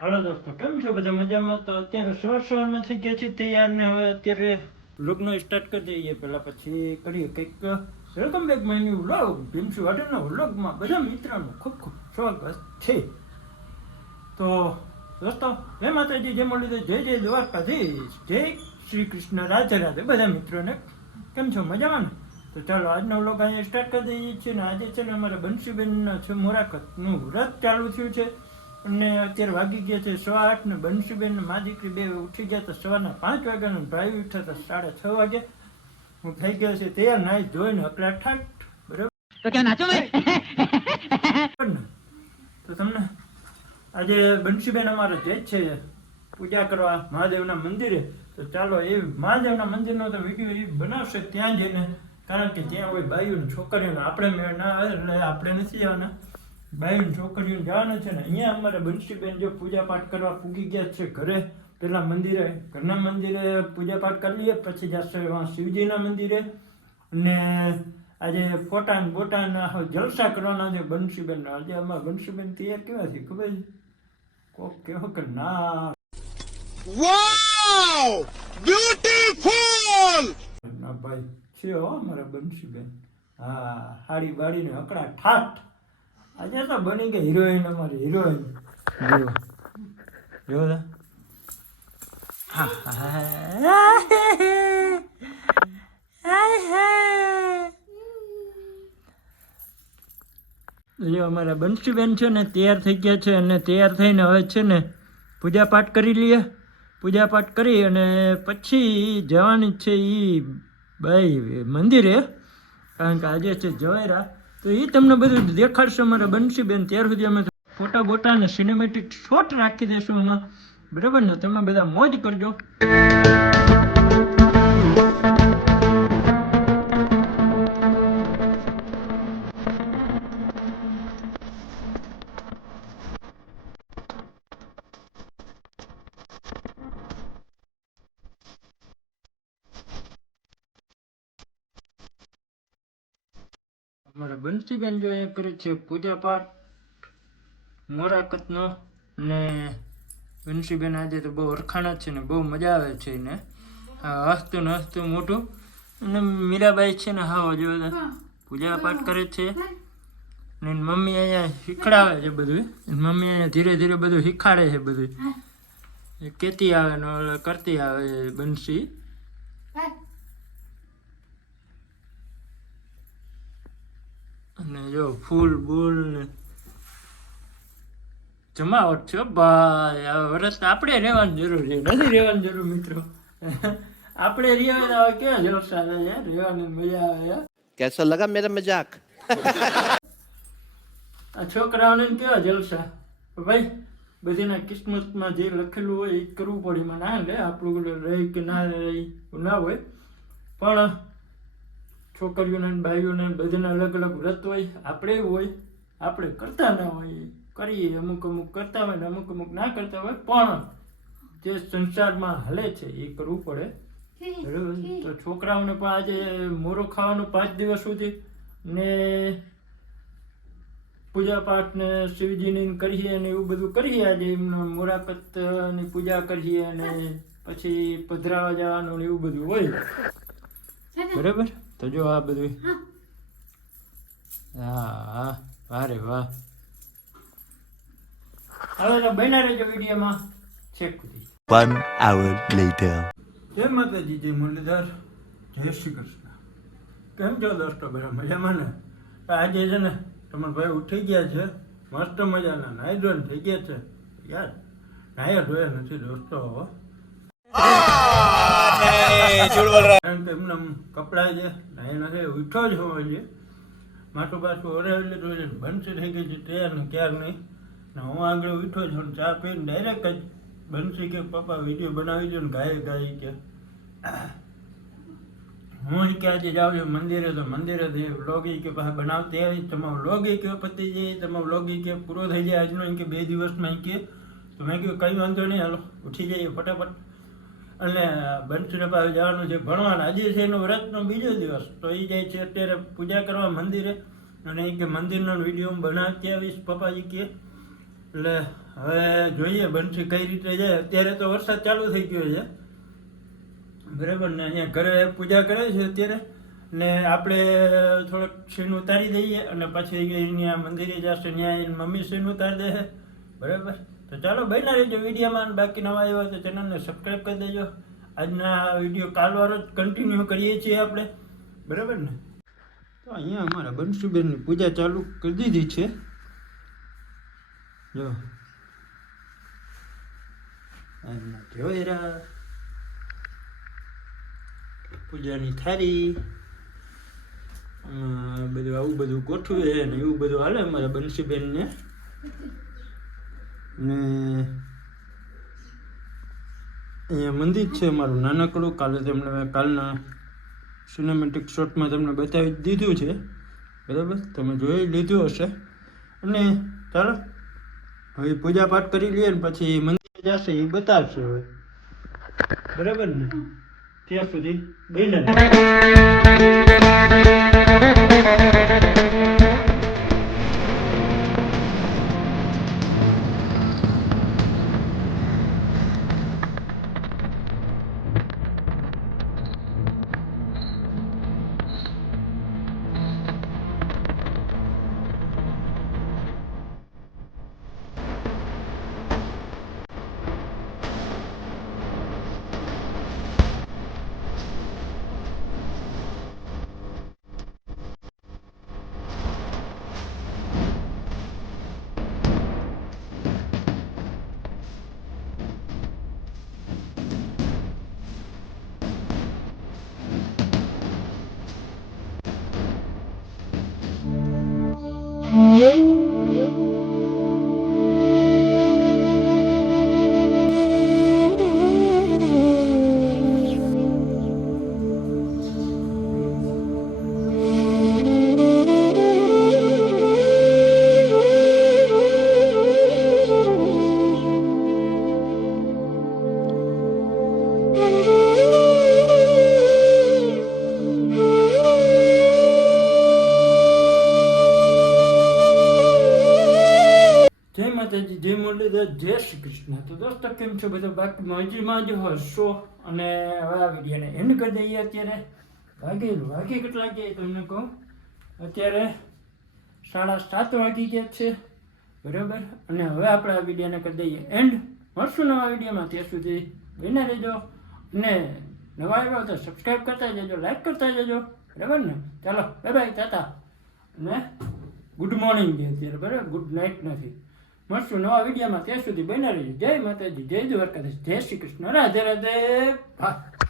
હાલો દોસ્તો, કેમ છો બધા? મજામાં? તો અત્યારે સવારમાં થઈ ગયા છે તૈયાર ને હવે અત્યારે વ્લોગનો સ્ટાર્ટ કરી દઈએ. પહેલા પછી કરીએ કંઈક. Welcome back my new vlog. ભીમસુ વાટરના વ્લોગમાં બધા મિત્રોનું ખૂબ ખૂબ સ્વાગત છે. તો દોસ્તો, જય માતાજી, જય મુરલીધર, જય જય દ્વારકાધીશ, જય શ્રી કૃષ્ણ, રાધે રાધે બધા મિત્રોને. કેમ છો? મજામાં ને? તો ચાલો આજનો વ્લોગ અહીંયા સ્ટાર્ટ કરી દઈએ છીએ. ને આજે છે ને અમારા બંસીબેનના છે મોરાકતનું વ્રત ચાલુ થયું છે. અને અત્યારે વાગી ગયા છે 8:15 ને બંસીબેન ને મા દીકરી બે ઉઠી ગયા તો સવારના 5 વાગ્યાનો ભાઈ ઉઠ્યા તો 6:30 વાગે. હું થઈ ગયો છે તૈયાર, નાઈ ધોઈને અકળા ઠાટ. બરાબર, तो क्या नाचो मैं ને? તો તમને આજે બંસીબેન અમારે જે છે પૂજા કરવા મહાદેવના મંદિરે. તો ચાલો એ મહાદેવના મંદિરનો તો વિડીયો એ બનાવશે ત્યાં જઈને, કારણ કે ત્યાં હોય બાઈઓને છોકરીઓને. આપણે મેળ ના આવે એટલે આપણે નથી જવાના. બાઈઓને છોકરીઓને જવાના છે ને. અહીંયા અમારે બંસીબેન જો પૂજા પાઠ કરવા પૂગી ગયા છે ઘરે. પેલા મંદિરે, ઘરના મંદિરે પૂજા પાઠ કરી લઈએ, પછી જશે શિવજીના મંદિરે. અને આજે ફોટા ને બોટા જલસા કરવાના છે બંસીબેન. આજે અમારા બંસીબેન તૈયાર કેવા છે ખબર છે? કોક કેવો કે ના Wow! Beautiful! ના ભાઈ છે હો અમારા બંસીબેન. હા, હાડી બાડીને અકડા ઠાઠ. આજે તો બની ગઈ હિરોઈન, અમારી હિરોઈન. જો જો જો અમારા બંસીબેન છે ને તૈયાર થઈ ગયા છે. અને તૈયાર થઈને હવે છે ને પૂજા પાઠ કરી લઈએ. પૂજા પાઠ કરી અને પછી જવાની છે એ ભાઈ મંદિરે, કારણ કે આજે છે જવેરા. તો એ તમને બધું દેખાડશે અમારા બંસીબેન. ત્યાર સુધી અમે ફોટા બોટા અને સિનેમેટિક શોટ રાખી દઈશું એમાં. બરાબર ને? તમે બધા મોજ કરજો. અમારા બંસીબેન જો એ કરે છે પૂજા પાઠ મોરાકતનો. ને બંસીબેન આજે તો બહુ અરખાણા છે ને બહુ મજા આવે છે એને. હસતું ને હસતું મોટું. અને મીરાબાઈ છે ને હા જો પૂજા પાઠ કરે છે. ને મમ્મી અહીંયા શીખડાવે છે બધું. મમ્મી અહીંયા ધીરે ધીરે બધું શીખાડે છે બધું. એ કહેતી આવે ને કરતી આવે બંસી. અને જો ફૂલ બૂલ ને જમાવટ છે ભાઈ. આ વરસ આપણે રહેવાની જરૂર છે, નથી રહેવાની જરૂર મિત્રો. આપણે રહેવા કેવા જલસા છે યાર, રહેવાની મજા આવે યાર. कैसा लगा मेरा मजाक? આ છોકરાઓને કેવા જલસા ભાઈ. બધીના કિસ્મતમાં જે લખેલું હોય એ જ કરવું પડે. એમાં ના લે આપણું રહી કે ના રહી ના હોય. પણ છોકરીઓને ભાઈઓને બધાને અલગ અલગ વ્રત હોય. આપણે એવું હોય, આપણે કરતા ના હોય કરીએ. અમુક અમુક કરતા હોય ને અમુક અમુક ના કરતા હોય. પણ જે સંસારમાં હાલે છે એ કરવું પડે. બરાબર? તો છોકરાઓને પણ આજે મોરો ખાવાનું 5 દિવસ સુધી ને પૂજા પાઠ ને શિવજીની કરીએ ને એવું બધું કરીએ. આજે એમનો મોરાકતની પૂજા કરીએ અને પછી પધરાવા જવાનું ને એવું બધું હોય. બરાબર? તો જો આ બધું. હા, વારે વાહ. હવે તો બન્યા રહેજો વિડીયોમાં છેક સુધી. 1 hour later. જય માતાજી, જય મુરલીધર, જય શ્રી કૃષ્ણ. કેમ છો દોસ્તો? બધા મજામાં ને? આજે છે ને તમારા ભાઈ ઉઠી ગયા છે મસ્ત મજાના, નાઈ ધોઈને થઈ ગયા છે યાર. નાયા ધોયા નથી દોસ્તો. કારણ કે એમને કપડા છે નાઈ નથી, ઉઠો જ હોવો જોઈએ. માથું પાછું ઓરાવી લીધું છે, બંસી થઈ ગઈ છે તૈયાર ને ક્યાર નહીં. ને હું આગળ ઉઠો છું, ચા પીને ડાયરેક્ટ જ બંસી કે પપ્પા વિડીયો બનાવી દો ને ગાય ગાય કે. હું કે આજે જાઉં છું મંદિરે. તો મંદિરે વ્લોગ કે પાસે બનાવતી આવી. તમારો વ્લોગ કે પતી જાય, તમારો વ્લોગ કે પૂરો થઈ જાય આજનો એમ કે 2 દિવસમાં કે. તો મેં કહ્યું કંઈ વાંધો નહીં, હાલો ઉઠી જઈએ ફટાફટ. અને બંસીને પાસે જવાનું છે ભણવાના. આજે છે એનો વ્રતનો બીજો દિવસ. તો એ જાય છે અત્યારે પૂજા કરવા મંદિરે. અને એ કે મંદિરનો વિડીયો હું બનાવતી આવીશ પપ્પાજી કે. એટલે હવે જોઈએ બંસી કઈ રીતે જાય. અત્યારે તો વરસાદ ચાલુ થઈ ગયો છે બરાબર ને, અહીંયા ઘરે પૂજા કરે છે અત્યારે, ને આપણે થોડોક સીન ઉતારી દઈએ અને પછી અહીંયા મંદિરે જશે, ત્યાં એની મમ્મી સીન ઉતારી દે બરાબર. તો ચાલો બન્યા રહેજો વિડીયોમાં. બાકી નવા આવ્યો હોય તો ચેનલને સબસ્ક્રાઈબ કરી દેજો. આજના વિડીયો કાલવાળો જ કન્ટિન્યુ કરીએ છીએ આપણે બરાબર ને. તો અહીંયા અમારા બંશુબેનની પૂજા ચાલુ કરી દીધી છે. જો એમના જોયરા, પૂજાની થાળી, બધું આવું બધું ગોઠવે ને એવું બધું હાલે અમારા બંશુબેનને. ને અહીંયા મંદિર છે અમારું નાનકડું. કાલે તમને કાલના સિનેમેટિક શોટમાં તમને બતાવી દીધું છે બરાબર, તમે જોઈ લીધું હશે. અને ચાલો હવે પૂજા પાઠ કરી લઈએ ને પછી મંદિરે જશે એ બતાવશે હવે બરાબર ને. ત્યાં સુધી બેન માતાજી, જય મુરલીધર, જય શ્રી કૃષ્ણ. તો દોસ્તો કેમ છો બધા? બાકી મજામાં જ હશો. અને હવે આ વિડીયોને એન્ડ કરી દઈએ. અત્યારે વાગે કેટલા ગયા તમને કહું, અત્યારે 7:30 વાગી ગયા છે બરાબર. અને હવે આપણે આ વિડીયોને કરી દઈએ એન્ડ. મળશું નવા વિડીયોમાં, ત્યાં સુધી બન્યા રહેજો. અને નવા આવ્યો તો સબસ્ક્રાઈબ કરતા જજો, લાઈક કરતા જજો બરાબર ને. ચાલો બાય બાય, ટાટા. અને ગુડ મોર્નિંગ છે અત્યારે બરાબર, ગુડ નાઇટ નથી. મળશું નવા વિડીયોમાં, ત્યાં સુધી બન્યા રહેજો. જય માતાજી, જય દ્વારકાધીશ, જય શ્રી કૃષ્ણ, રાધે રાધે.